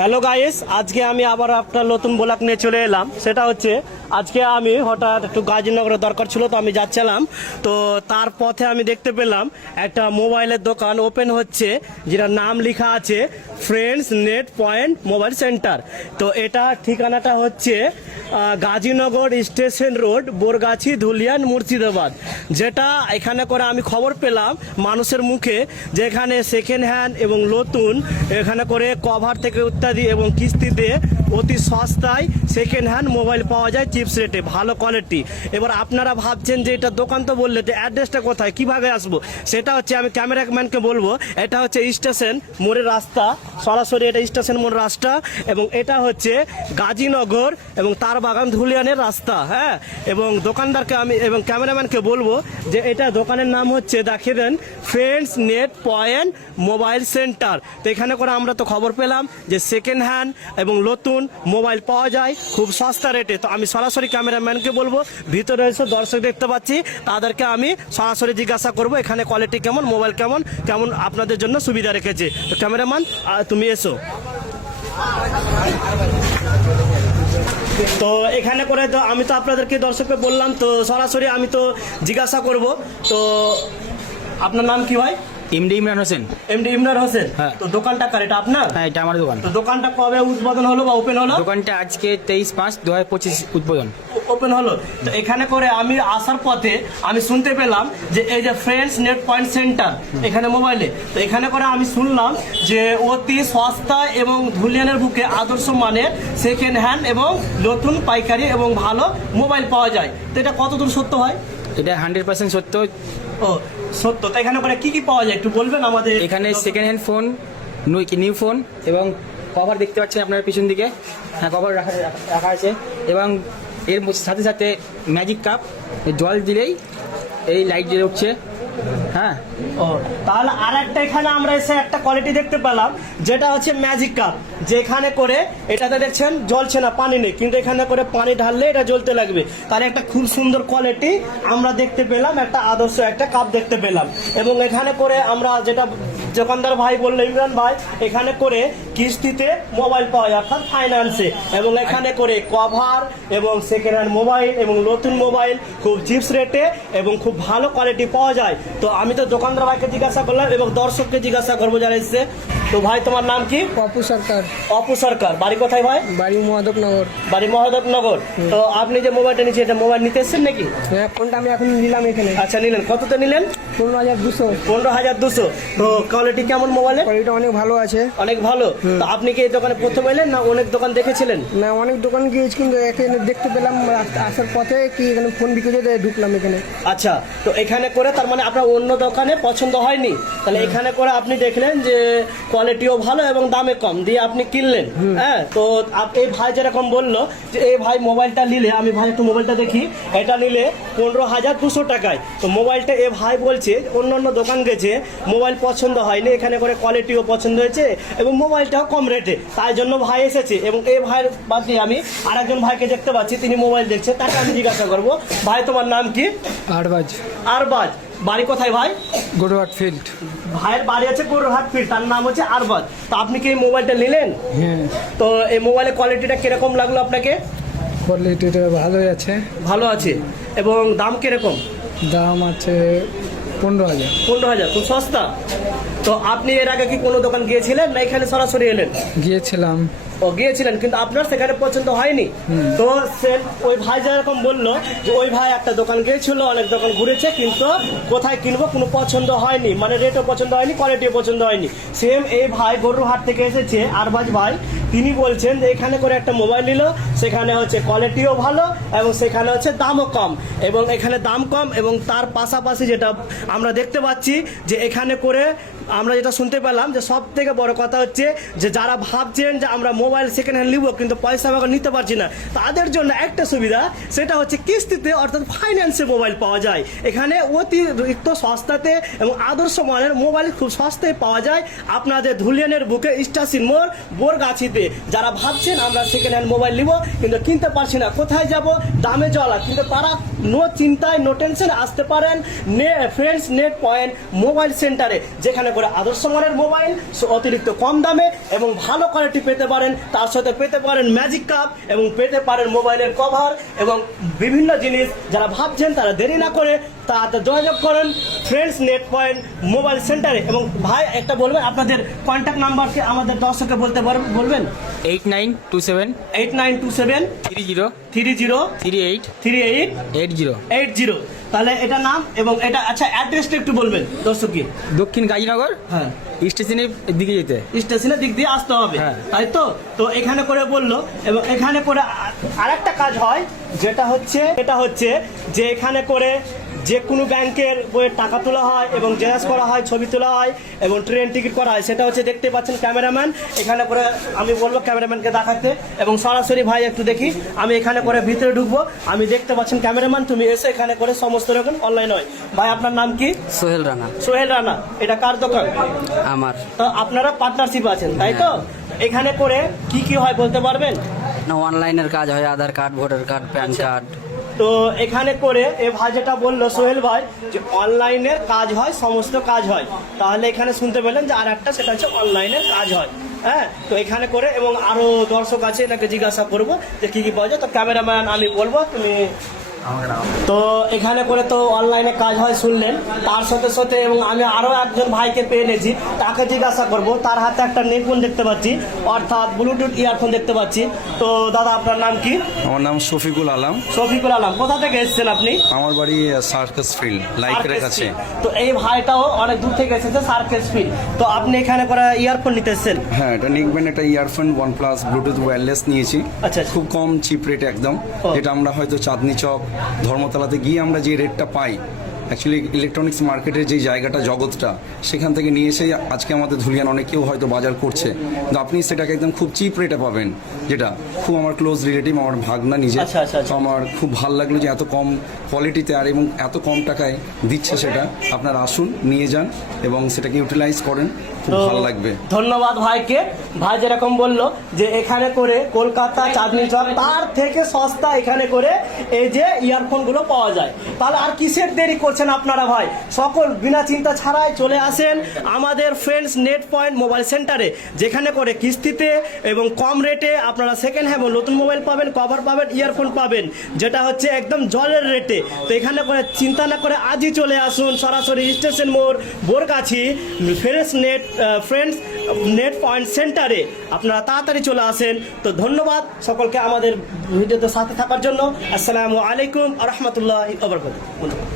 Hello guys, আজকে আমি আবার আপনার নতুন ব্লগ নিয়ে চলে এলাম। সেটা হচ্ছে আজকে আমি হঠাৎ একটু গাজীনগরের দরকার ছিল, তো আমি যাচ্ছিলাম। তো তার পথে আমি দেখতে পেলাম একটা মোবাইলের দোকান ওপেন হচ্ছে, যেটা নাম লেখা আছে friends net point mobile centre. তো এটা ঠিকানাটা হচ্ছে গাজীনগর স্টেশন রোড, বোরগাছি, ধুলিয়ান, মুর্শিদাবাদ। যেটা এখানে করে আমি খবর পেলাম মানুষের মুখে যে এখানে সেকেন্ড হ্যান্ড এবং নতুন এখানে করে কভার থেকে ইত্যাদি এবং কিস্তিতে অতি সস্তায় সেকেন্ড হ্যান্ড মোবাইল পাওয়া যায় চিপস রেটে, ভালো কোয়ালিটি। এবার আপনারা ভাবছেন যে এটা দোকান তো বললে, যে অ্যাড্রেসটা কোথায়, কীভাবে আসবো? সেটা হচ্ছে আমি ক্যামেরাম্যানকে বলবো, এটা হচ্ছে স্টেশন মোড়ের রাস্তা, সরাসরি এটা স্টেশন মোড় রাস্তা, এবং এটা হচ্ছে গাজীনগর এবং তার বাগান ধুলিয়ানের রাস্তা। হ্যাঁ, এবং দোকানদারকে আমি এবং ক্যামেরাম্যানকে বলবো যে এটা দোকানের নাম হচ্ছে দেখিয়ে দেন friends net point mobile centre. তো এখানে করে আমরা তো খবর পেলাম যে সেকেন্ড হ্যান্ড এবং নতুন মোবাইল পাওয়া যায় খুব সস্তা রেটে। তো আমি সরাসরি ক্যামেরাম্যানকে বলবো, ভিতরে এসে দর্শক দেখতে পাচ্ছি, তাদেরকে আমি সরাসরি জিজ্ঞাসা করবো এখানে কোয়ালিটি কেমন, মোবাইল কেমন কেমন আপনাদের জন্য সুবিধা রেখেছে। তো ক্যামেরাম্যান তুমি এসো। তো এখানে করে তো আমি তো আপনাদেরকে দর্শককে বললাম, তো সরাসরি আমি তো জিজ্ঞাসা করব। তো আপনার নাম কি ভাই? এমডি ইমরান হোসেন। এমডি ইমরান হোসেন। হ্যাঁ। তো দোকানটা কার, এটা আপনার? হ্যাঁ, এটা আমার দোকান। তো দোকানটা কবে উদ্বোধন হলো বা ওপেন হলো? দোকানটা আজকে 23/5/2025 উদ্বোধন ওপেন হলো। তো এখানে করে আমি আসার পথে আমি শুনতে পেলাম যে এই যে ফ্রেন্ডস নেট পয়েন্ট সেন্টার এখানে মোবাইলে, তো এখানে করে আমি শুনলাম যে অতি সস্তা এবং ধুলিয়ানের বুকে আদর্শ মানের সেকেন্ড হ্যান্ড এবং নতুন পাইকারি এবং ভালো মোবাইল পাওয়া যায়। তো এটা কতদূর সত্য হয়? এটা 100% সত্য। ও সত্য। তো এখানে করে কি কি পাওয়া যায় একটু বলবেন আমাদের? এখানে second hand phone, new phone এবং কভার দেখতে পাচ্ছেন আপনার পিছন দিকে। হ্যাঁ, কভার রাখা আছে, এবং এর সাথে সাথে ম্যাজিক কাপ, জল দিলেই এই লাইট জ্বলে উঠছে। হ্যাঁ। ও তাহলে আর একটা এখানে আমরা এসে একটা কোয়ালিটি দেখতে পেলাম, যেটা হচ্ছে ম্যাজিক কাপ, যেখানে করে এটাতে দেখছেন জ্বলছে না, পানি নেই, কিন্তু এখানে করে পানি ঢাললে এটা জ্বলতে লাগবে। তাহলে একটা খুব সুন্দর কোয়ালিটি আমরা দেখতে পেলাম, একটা আদর্শ একটা কাপ দেখতে পেলাম। এবং এখানে করে আমরা যেটা দোকানদার ভাই বললো, ইমরান ভাই, এখানে করে কিস্তিতে মোবাইল পাওয়া যায় অর্থাৎ ফাইন্যান্সে, এবং এখানে করে কভার এবং সেকেন্ড হ্যান্ড মোবাইল এবং নতুন মোবাইল খুব চিপস রেটে এবং খুব ভালো কোয়ালিটি পাওয়া যায়। তো আমি তো দোকানদার ভাইকে জিজ্ঞাসা করলাম এবং দর্শককে জিজ্ঞাসা করবো যারা এসছে। তো ভাই তোমার নাম কি? অপু সরকার। অপু সরকার। বাড়ি কোথায় ভাই? বাড়ি মহাদেবনগর। বাড়ি মহাদেবনগর। তো আপনি যে মোবাইলটা নিচ্ছেন, এটা মোবাইল নিতে এসছেন নাকি? হ্যাঁ, ফোনটা আমি এখন নিলাম এখানে। আচ্ছা, নিলেন। কততে নিলেন? 15,200। 15,200। তো কোয়ালিটি কেমন মোবাইলের? কোয়ালিটি অনেক ভালো আছে। অনেক ভালো। তো আপনি কি এই দোকানে প্রথম এলেন না অনেক দোকান দেখেছিলেন? না, অনেক দোকান গিয়েছি, কিন্তু এখানে দেখতে পেলাম আসার পথে কি এখানে ফোন বিক্রি হতে ঢুকলাম এখানে। আচ্ছা, তো এখানে করে তার মানে আপনার অন্য দোকানে পছন্দ হয়নি, তাহলে এখানে করে আপনি দেখলেন যে কোয়ালিটিও ভালো এবং দামে কম দিয়ে আপনি কিনলেন। হ্যাঁ, তো এই ভাই যেরকম বললো যে এই ভাই মোবাইলটা নিলে, আমি ভাই একটু মোবাইলটা দেখি, এটা নিলে 15,200 টাকায়। তো মোবাইলটা এ ভাই বলছে অন্য অন্য দোকান গেছে, মোবাইল পছন্দ হয়নি, এখানে করে কোয়ালিটিও পছন্দ হয়েছে এবং মোবাইলটাও কম রেটে, তাই জন্য ভাই এসেছে। এবং এই ভাইয়ের বাদ দিয়ে আমি আরেকজন ভাইকে দেখতে পাচ্ছি, তিনি মোবাইল দেখছে, তাকে আমি জিজ্ঞাসা করবো, ভাই তোমার নাম কি? আরবাজ। আরবাজ। বাড়ি কোথায় ভাই? গরুহাট ফিল্ড। ভাইয়ের বাড়ি আছে গরুহাট ফিল্ড, তার নাম হচ্ছে আরবাজ। তো আপনি কি এই মোবাইলটা নিলেন? হ্যাঁ। তো এই মোবাইলের কোয়ালিটিটা কিরকম লাগলো আপনাকে? কোয়ালিটিটা ভালোই আছে। ভালো আছে। এবং দাম কিরকম? দাম আছে 15,000। 15,000, খুব সস্তা। তো আপনি এর আগে কি কোনো দোকান গিয়েছিলেন না এখানে সরাসরি এলেন? গিয়েছিলাম। ও গিয়েছিলেন, কিন্তু আপনার সেখানে পছন্দ হয়নি। তো সে ওই ভাই যেরকম বললো যে ওই ভাই একটা দোকান গিয়েছিল, অনেক দোকান ঘুরেছে, কিন্তু কোথায় কিনবো কোনো পছন্দ হয়নি, মানে রেটও পছন্দ হয়নি, কোয়ালিটিও পছন্দ হয়নি। সেম এই ভাই গরুহাট থেকে এসেছে, আরবাজ ভাই, তিনি বলছেন যে এখানে করে একটা মোবাইল নিল, সেখানে হচ্ছে কোয়ালিটিও ভালো এবং সেখানে হচ্ছে দামও কম, এবং এখানে দাম কম এবং তার পাশাপাশি যেটা আমরা দেখতে পাচ্ছি যে এখানে করে আমরা যেটা শুনতে পেলাম যে সব থেকে বড় কথা হচ্ছে যে যারা ভাবছেন যে আমরা মোবাইল সেকেন্ড হ্যান্ড নিব কিন্তু পয়সা ভাগ নিতে পারছি না, তাদের জন্য একটা সুবিধা, সেটা হচ্ছে কিস্তিতে অর্থাৎ ফাইন্যান্সে মোবাইল পাওয়া যায়। এখানে অতিরিক্ত সস্তাতে এবং আদর্শ মানের মোবাইল খুব সস্তায় পাওয়া যায় আপনাদের ধুলিয়ানের বুকে স্টেশন মোড় বোরগাছিতে। কিস্তিতে। যারা ভাবছেন আমরা সেকেন্ড হ্যান্ড মোবাইল নিব কিন্তু কিনতে পারছি না, কোথায় যাব, দামে জ্বলা, কিন্তু তারা নো চিন্তায় নো টেনশন আসতে পারেন ফ্রেন্ডস নেট পয়েন্ট মোবাইল সেন্টারে, যেখানে করে আদর্শ মানের মোবাইল অতিরিক্ত কম দামে এবং ভালো কোয়ালিটি পেতে পারেন। তার সাথে পেতে পারেন ম্যাজিক কাপ এবং পেতে পারেন মোবাইলের কভার এবং বিভিন্ন জিনিস। যারা ভাবছেন তারা দেরি না করে তাতে যোগাযোগ করেন ফ্রেন্ডস নেট পয়েন্ট মোবাইল সেন্টারে। এবং ভাই একটা বলবেন আপনাদের কন্ট্যাক্ট নাম্বারকে আমাদের দর্শককে বলবেন। 8927 8927 30 30 38 38 80। 80। তাহলে এটা নাম এবং এটা আচ্ছা অ্যাড্রেসটা একটু বলবেন দর্শককে। দক্ষিণ গাজীনগর হ্যাঁ, স্টেশনের দিকে যেতে। স্টেশনের দিক দিয়ে আসতে হবে, হ্যাঁ। তাই তো। তো এখানে করে বললো এবং এখানে করে আরেকটা কাজ হয় যেটা হচ্ছে যে এখানে করে যে কোনো ব্যাংকের বইয়ের টাকা তোলা হয় এবং জেরাক্স করা হয়, ছবি তোলা হয় এবং ট্রেন টিকিট করা হয়। সেটা হচ্ছে দেখতে পাচ্ছেন ক্যামেরাম্যান এখানে করে, আমি বলবো ক্যামেরাম্যানকে দেখাতে এবং সরাসরি ভাই একটু দেখি। আমি এখানে করে ভিতরে ঢুকবো, আমি দেখতে পাচ্ছেন ক্যামেরাম্যান তুমি এসে এখানে করে সমস্ত রকম অনলাইন হয়। ভাই আপনার নাম কি? সোহেল রানা। সোহেল রানা। এটা কার দোকান? আমার। তো আপনারা পার্টনারশিপ আছেন তাই তো? এখানে করে কি কি হয় বলতে পারবেন? না, অনলাইনের কাজ হয়, Aadhaar card, voter card, PAN card. তো এখানে করে এ ভাই যেটা বললো সোহেল ভাই যে অনলাইনের কাজ হয়, সমস্ত কাজ হয়। তাহলে এখানে শুনতে পেলেন যে আর একটা সেটা হচ্ছে অনলাইনের কাজ হয়। হ্যাঁ, তো এখানে করে এবং আরো দর্শক আছে এনাকে জিজ্ঞাসা করবো যে কি কি পাওয়া যায়। তো ক্যামেরাম্যান আমি বলবো তুমি। তো এখানে করে তো অনলাইনে কাজ হয় শুনলেন, তার সাথে সাথে এবং আমি আরো একজন ভাইকে পেয়ে নিয়েছি, তাকে জিজ্ঞাসা করব। তার হাতে একটা নেকফোন দেখতে পাচ্ছি, অর্থাৎ ব্লুটুথ ইয়ারফোন দেখতে পাচ্ছি। তো দাদা আপনার নাম কি? আমার নাম শফিকুল আলম। শফিকুল আলম। কোথা থেকে এসেছেন আপনি? আমার বাড়ি সার্কাস ফিল্ড লাইকের সার্কেস কাছে। ফিল্ড। তো এই ভাইটাও অনেক দূর থেকে এসেছে সার্কেস ফিল্ড। তো আপনি এখানে করে ইয়ারফোন নিতে এসেছেন? হ্যাঁ, এটা নিকবেন একটা ইয়ারফোন OnePlus ব্লুটুথ ওয়্যারলেস নিয়েছি। আচ্ছা। খুব কম চিপ রেট একদম, যেটা আমরা হয়তো চাঁদনি চক ধর্মতলাতে গিয়ে আমরা যে রেটটা পাই, অ্যাকচুয়ালি ইলেকট্রনিক্স মার্কেটের যে জায়গাটা জগৎটা সেখান থেকে নিয়ে এসে আজকে আমাদের ধুলিয়ান অনেকেও হয়তো বাজার করছে, কিন্তু আপনি সেটাকে একদম খুব চিপ রেটে পাবেন, যেটা খুব আমার ক্লোজ রিলেটিভ, আমার ভাগনা নিজে। আচ্ছা, আচ্ছা, আচ্ছা। তো আমার খুব ভালো লাগলো যে এত কম কোয়ালিটিতে আর এবং এত কম টাকায় দিচ্ছে সেটা। আপনারা আসুন, নিয়ে যান এবং সেটাকে ইউটিলাইজ করেন, খুব তো ভালো লাগবে। ধন্যবাদ ভাইকে। ভাই যেরকম বললো যে এখানে করে কলকাতা চাঁদনি চক তার থেকে সস্তা এখানে করে এই যে ইয়ারফোন গুলো পাওয়া যায়। তাহলে আর কিসের দেরি করছেন আপনারা ভাই? সকল বিনা চিন্তা ছাড়াই চলে আসেন আমাদের ফ্রেন্ডস নেট পয়েন্ট মোবাইল সেন্টারে, যেখানে করে কিস্তিতে এবং কম রেটে আপনারা সেকেন্ড হ্যান্ড নতুন মোবাইল পাবেন, কভার পাবেন, ইয়ারফোন পাবেন, যেটা হচ্ছে একদম জলের রেটে। তো এখানে করে চিন্তা না করে আজই চলে আসুন সরাসরি স্টেশন মোড় বোরগাছি ফ্রেন্ডস নেট পয়েন্ট সেন্টারে। আপনারা তাড়াতাড়ি চলে আসেন। তো ধন্যবাদ সকলকে আমাদের ভিডিওতে সাথে থাকার জন্য। আসসালামু আলাইকুম ওয়া রাহমাতুল্লাহি ওয়া বারাকাতুহু।